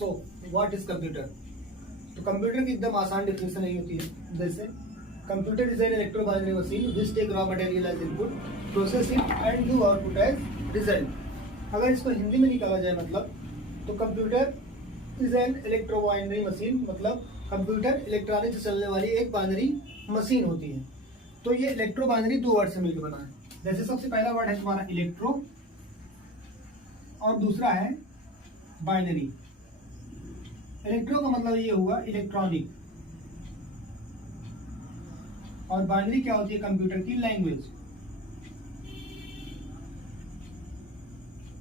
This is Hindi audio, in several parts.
So what is computer? तो कंप्यूटर की एकदम आसान डेफिनेशन यही होती है, जैसे computer is an electro binary machine which take raw material as input, process it and give output as result. अगर इसको हिंदी में निकाला जाए मतलब, तो computer is an electro binary machine, मतलब कंप्यूटर इलेक्ट्रॉनिक से चलने वाली एक बाइनरी मशीन होती है। तो ये इलेक्ट्रो बाइनरी दो वर्ड से मिलकर बना है। जैसे सबसे पहला वर्ड है तुम्हारा इलेक्ट्रो और दूसरा है बाइनरी। इलेक्ट्रो का मतलब ये हुआ इलेक्ट्रॉनिक, और बाइनरी क्या होती है? कंप्यूटर की लैंग्वेज।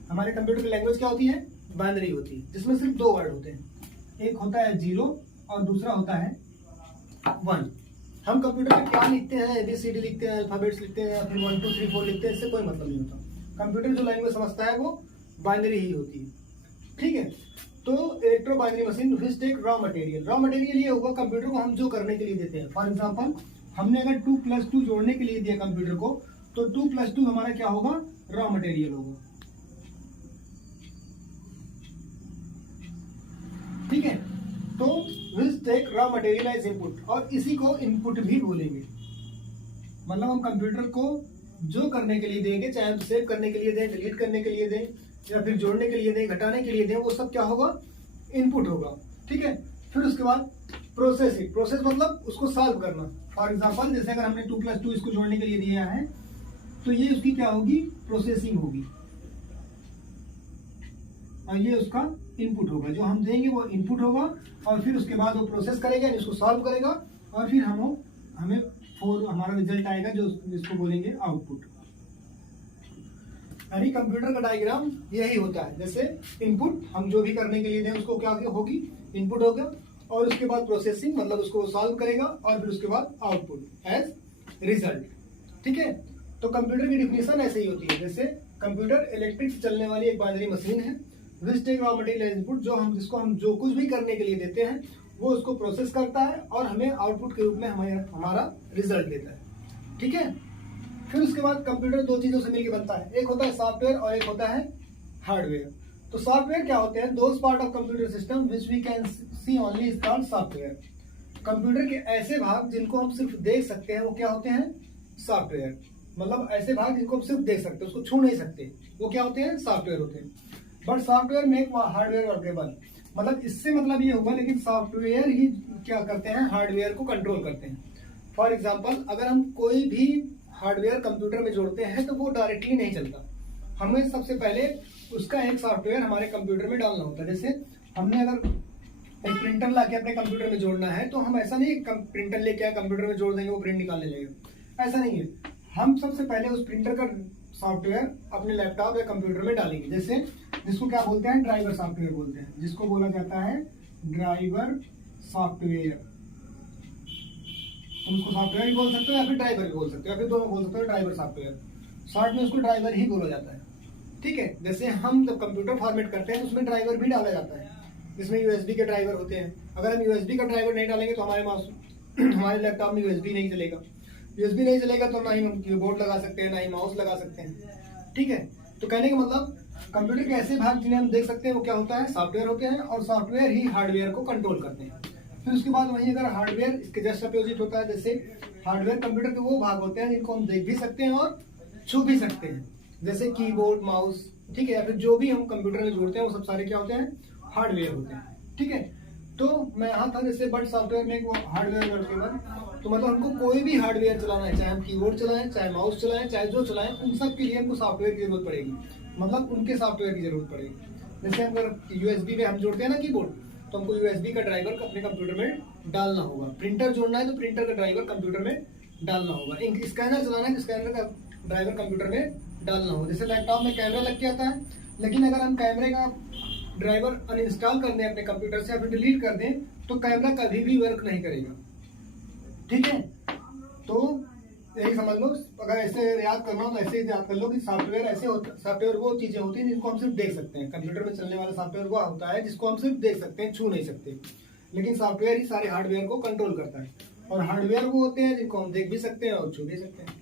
हमारे कंप्यूटर की लैंग्वेज क्या होती है? बाइनरी होती है, जिसमें सिर्फ दो वर्ड होते हैं, एक होता है 0 और दूसरा होता है 1। हम कंप्यूटर में क्या लिखते हैं? ABCD लिखते हैं, अल्फाबेट्स लिखते हैं, फिर 1 2 3 4 लिखते हैं, इससे कोई मतलब नहीं होता। कंप्यूटर जो लैंग्वेज समझता है वो बाइनरी ही होती है, ठीक है। तो electro binary machine which take raw material. Raw material ये होगा कंप्यूटर को हम जो करने के लिए देते हैं। फॉर एग्जांपल, हमने अगर 2 + 2 जोड़ने के लिए दिया कंप्यूटर को, तो 2 + 2 हमारा क्या होगा? रॉ मटेरियल होगा, ठीक है। तो which take raw material as input, और इसी को इनपुट भी बोलेंगे। मतलब हम कंप्यूटर को जो करने के लिए देंगे, चाहे हम सेव करने के लिए दें, डिलीट करने के लिए दें, या फिर जोड़ने के लिए दें, घटाने के लिए दें, वो सब क्या होगा? इनपुट होगा, ठीक है। फिर उसके बाद प्रोसेसिंग। प्रोसेस मतलब उसको सॉल्व करना। फॉर एग्जांपल, जैसे अगर हमने 2 + 2 इसको जोड़ने के लिए दिया है, तो ये उसकी क्या होगी? प्रोसेसिंग होगी, और ये उसका इनपुट होगा। जो हम देंगे वो इनपुट होगा, और फिर उसके बाद वो प्रोसेस करेगा, इसको सॉल्व करेगा, और फिर हमें हमारा रिजल्ट आएगा, जो इसको बोलेंगे आउटपुट। यानी कंप्यूटर का डायग्राम यही होता है। जैसे इनपुट हम जो भी करने के लिए दें उसको क्या होगी? इनपुट होगा, और उसके बाद प्रोसेसिंग मतलब उसको सॉल्व करेगा, और फिर उसके बाद आउटपुट एज रिजल्ट, ठीक है। तो कंप्यूटर की डिफिनेशन ऐसे ही होती है। जैसे कंप्यूटर इलेक्ट्रिक से चलने वाली एक बाइनरी मशीन है which take raw material input, जिसको हम जो कुछ भी करने के लिए देते हैं वो उसको प्रोसेस करता है और हमें आउटपुट के रूप में हमारा रिजल्ट देता है, ठीक है। फिर उसके बाद कंप्यूटर दो चीजों से मिलकर बनता है, एक होता है सॉफ्टवेयर और एक होता है हार्डवेयर। तो सॉफ्टवेयर क्या होते हैं? Those part of computer system which we can see only is called software. Computer के ऐसे भाग जिनको हम सिर्फ देख सकते हैं वो क्या होते हैं? सॉफ्टवेयर। मतलब ऐसे भाग जिनको हम सिर्फ देख सकते हैं, उसको छू नहीं सकते, वो क्या होते हैं? सॉफ्टवेयर होते हैं। But software make hardware workable, मतलब इससे मतलब ये होगा, लेकिन सॉफ्टवेयर ही क्या करते हैं? हार्डवेयर को कंट्रोल करते हैं। फॉर एग्जाम्पल, अगर हम कोई भी हार्डवेयर कंप्यूटर में जोड़ते हैं तो वो डायरेक्टली नहीं चलता, हमें सबसे पहले उसका एक सॉफ्टवेयर हमारे कंप्यूटर में डालना होता है। जैसे हमने अगर एक प्रिंटर लाके अपने कंप्यूटर में जोड़ना है, तो हम ऐसा नहीं प्रिंटर लेके कंप्यूटर में जोड़ देंगे वो प्रिंट निकालने लगेगा, ऐसा नहीं है। हम सबसे पहले उस प्रिंटर का सॉफ्टवेयर अपने लैपटॉप या कंप्यूटर में डालेंगे। जैसे जिसको क्या बोलते हैं? ड्राइवर सॉफ्टवेयर बोलते हैं, जिसको बोला जाता है ड्राइवर सॉफ्टवेयर। तुम उसको सॉफ्टवेयर भी बोल सकते हो या फिर ड्राइवर भी बोल सकते हो, या फिर दोनों बोल सकते हो, ड्राइवर सॉफ्टवेयर। शॉर्ट में उसको ड्राइवर ही बोला जाता है, ठीक है। जैसे हम जब कंप्यूटर फॉर्मेट करते हैं तो उसमें ड्राइवर भी डाला जाता है, जिसमें यूएसबी के ड्राइवर होते हैं। अगर हम यूएसबी का ड्राइवर नहीं डालेंगे तो हमारे लैपटॉप में यूएसबी नहीं चलेगा। यूएसबी नहीं चलेगा तो ना ही हम कीबोर्ड लगा सकते हैं, ना ही माउस लगा सकते हैं, ठीक है। तो कहने का मतलब कंप्यूटर के ऐसे भाग जिन्हें हम देख सकते हैं वो क्या होता है? सॉफ्टवेयर होते हैं, और सॉफ्टवेयर ही हार्डवेयर को कंट्रोल करते हैं। फिर उसके बाद वहीं अगर हार्डवेयर इसके जस्ट अपोजिट होता है। जैसे हार्डवेयर कंप्यूटर के वो भाग होते हैं जिनको हम देख भी सकते हैं और छू भी सकते हैं, जैसे कीबोर्ड, माउस, ठीक है, या फिर जो भी हम कंप्यूटर में जोड़ते हैं वो सब सारे क्या होते हैं? हार्डवेयर होते हैं, ठीक है। तो मैं यहाँ था जैसे बट सॉफ्टवेयर में वो हार्डवेयर वर्केबल, तो मतलब हमको कोई भी हार्डवेयर चलाना है, चाहे हम कीबोर्ड चलाएं, चाहे माउस चलाएं, चाहे जो चलाएं, उन सब के लिए हमको सॉफ्टवेयर की जरूरत पड़ेगी, मतलब उनके सॉफ्टवेयर की जरूरत पड़ेगी। जैसे अगर यूएसबी में हम जोड़ते हैं ना कीबोर्ड, तो हमको यूएसबी का ड्राइवर अपने कंप्यूटर में डालना होगा। प्रिंटर जोड़ना है तो प्रिंटर का ड्राइवर कंप्यूटर में डालना होगा। स्कैनर चलाना है तो स्कैनर का ड्राइवर कंप्यूटर में डालना होगा। जैसे लैपटॉप में कैमरा लग के आता है, लेकिन अगर हम कैमरे का ड्राइवर अनइंस्टॉल कर दें अपने कंप्यूटर से या फिर डिलीट कर दें तो कैमरा कभी भी वर्क नहीं करेगा, ठीक है। तो यही समझ लो, अगर ऐसे याद करना हो तो ऐसे ही याद कर लो कि सॉफ्टवेयर ऐसे होता, सॉफ्टवेयर वो चीजें होती हैं जिनको हम सिर्फ देख सकते हैं। कंप्यूटर में चलने वाला सॉफ्टवेयर वो होता है जिसको हम सिर्फ देख सकते हैं, छू नहीं सकते, लेकिन सॉफ्टवेयर ही सारे हार्डवेयर को कंट्रोल करता है। और हार्डवेयर वो होते हैं जिनको हम देख भी सकते हैं और छू भी सकते हैं।